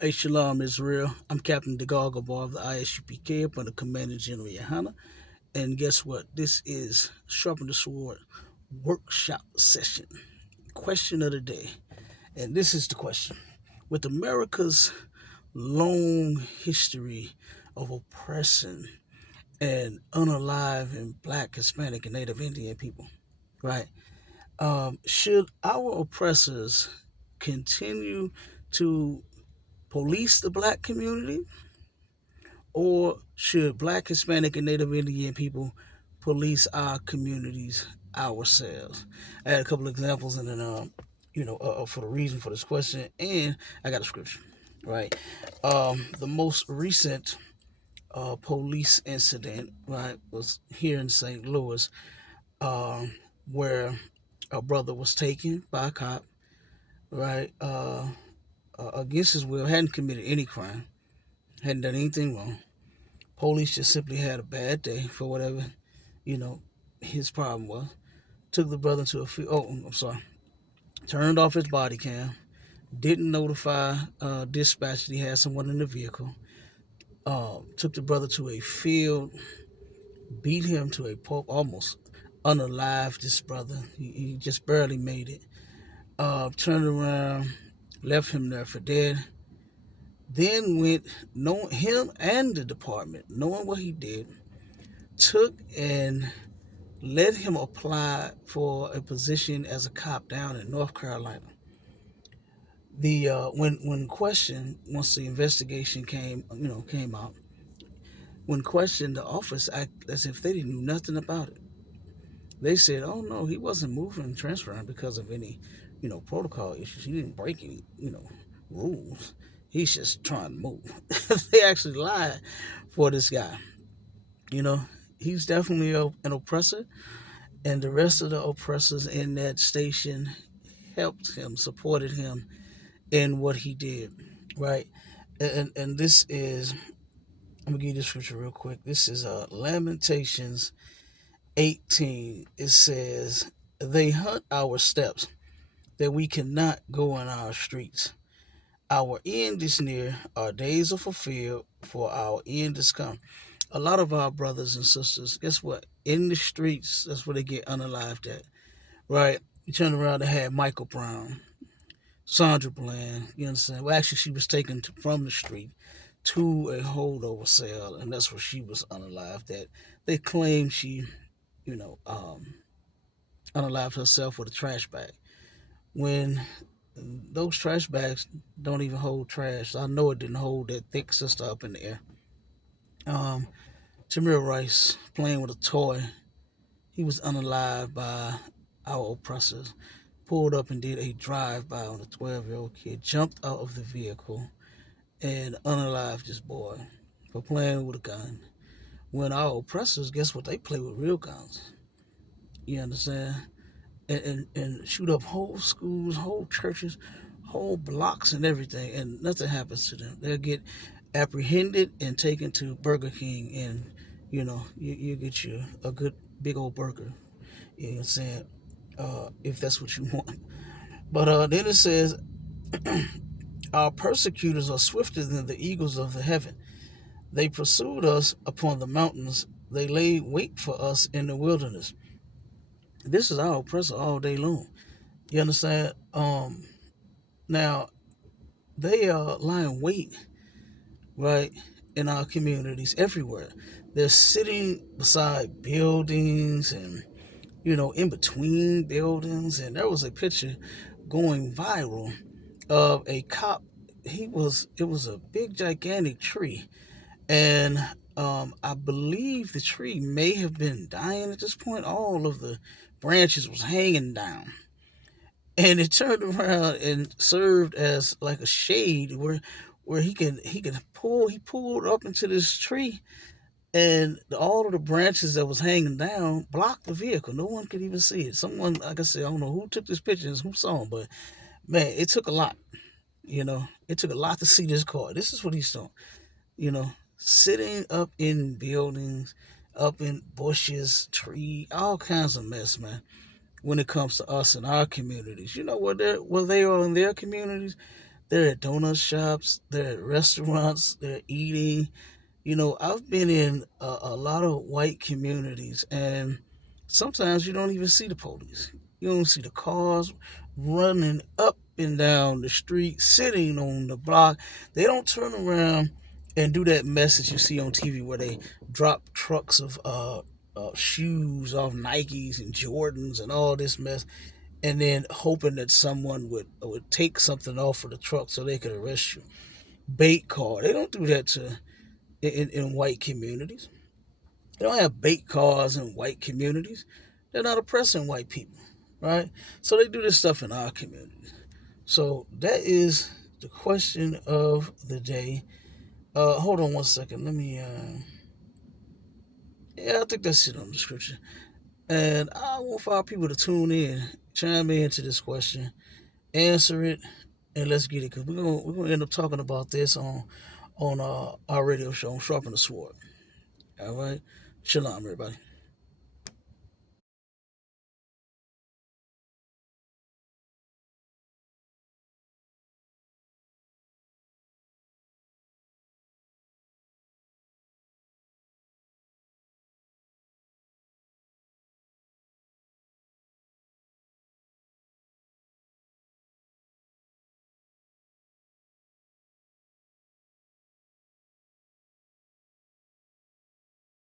Hey, Shalom, Israel. I'm Captain DeGargabar of the ISUPK up under Commander General Yohana. And guess what? This is Sharpen the Sword workshop session. Question of the day. And this is the question. With America's long history of oppressing and unaliving Black, Hispanic, and Native Indian people, right? Should our oppressors continue to police the Black community, or should Black, Hispanic, and Native Indian people police our communities ourselves? I had a couple of examples, and then for the reason for this question, and I got a scripture. Right, the most recent police incident, right, was here in St. Louis, um, where a brother was taken by a cop, right, against his will, hadn't committed any crime, hadn't done anything wrong. Police just simply had a bad day for whatever, you know, his problem was. Took the brother to a field. Oh, I'm sorry. Turned off his body cam. Didn't notify dispatch that he had someone in the vehicle. Took the brother to a field. Beat him to a pulp. Almost unalived this brother. He just barely made it. Turned around. Left him there for dead. Then went, knowing him and the department, knowing what he did, took and let him apply for a position as a cop down in North Carolina. The when questioned, once the investigation came out, when questioned, the office acted as if they didn't know nothing about it. They said, "Oh no, he wasn't moving and transferring because of any, protocol issues. He didn't break any, rules. He's just trying to move." They actually lied for this guy. You know, he's definitely an oppressor, and the rest of the oppressors in that station helped him, supported him in what he did, right? And this is, I'm gonna give you this scripture real quick. This is Lamentations 18. It says, "They hunt our steps, that we cannot go in our streets. Our end is near, our days are fulfilled, for our end is come." A lot of our brothers and sisters, guess what? In the streets, that's where they get unalived at, right? You turn around and had Michael Brown, Sandra Bland, you understand? Well, actually, she was taken from the street to a holdover cell, and that's where she was unalived at. They claim she, you know, um, unalived herself with a trash bag. When those trash bags don't even hold trash. I know it didn't hold that thick sister up in the air. Um, Tamir Rice playing with a toy. He was unalived by our oppressors. Pulled up and did a drive-by on a 12-year-old kid. Jumped out of the vehicle and unalived this boy for playing with a gun. When our oppressors, guess what? They play with real guns. You understand? And shoot up whole schools, whole churches, whole blocks, and everything, and nothing happens to them. They'll get apprehended and taken to Burger King, and you get you a good big old burger. You know what I'm saying? If that's what you want. But then it says, "Our persecutors are swifter than the eagles of the heaven. They pursued us upon the mountains. They laid wait for us in the wilderness." This is our oppressor all day long. You understand? Now they are lying wait, right, in our communities everywhere. They're sitting beside buildings and in between buildings. And there was a picture going viral of a cop. It was a big gigantic tree, and I believe the tree may have been dying at this point. All of the branches was hanging down, and it turned around and served as like a shade where he pulled up into this tree, and all of the branches that was hanging down blocked the vehicle. No one could even see it. Someone, like I said, I don't know who took this picture and who saw him, but man, it took a lot. It took a lot to see this car. This is what he's doing. Sitting up in buildings, up in bushes, tree, all kinds of mess, man. When it comes to us and our communities, where they are in their communities, They're at donut shops, they're at restaurants, they're eating. I've been in a lot of white communities, and sometimes you don't even see the police. You don't see the cars running up and down the street, sitting on the block. They don't turn around and do that mess that you see on TV where they drop trucks of shoes off Nikes and Jordans and all this mess, and then hoping that someone would take something off of the truck so they could arrest you. Bait car. They don't do that in white communities. They don't have bait cars in white communities. They're not oppressing white people, right? So they do this stuff in our communities. So that is the question of the day. Hold on one second. Let me. Yeah, I think that's it on the description. And I want for our people to tune in, chime in to this question, answer it, and let's get it because we're gonna end up talking about this on our radio show on Sharpen the Sword. All right, shalom, everybody.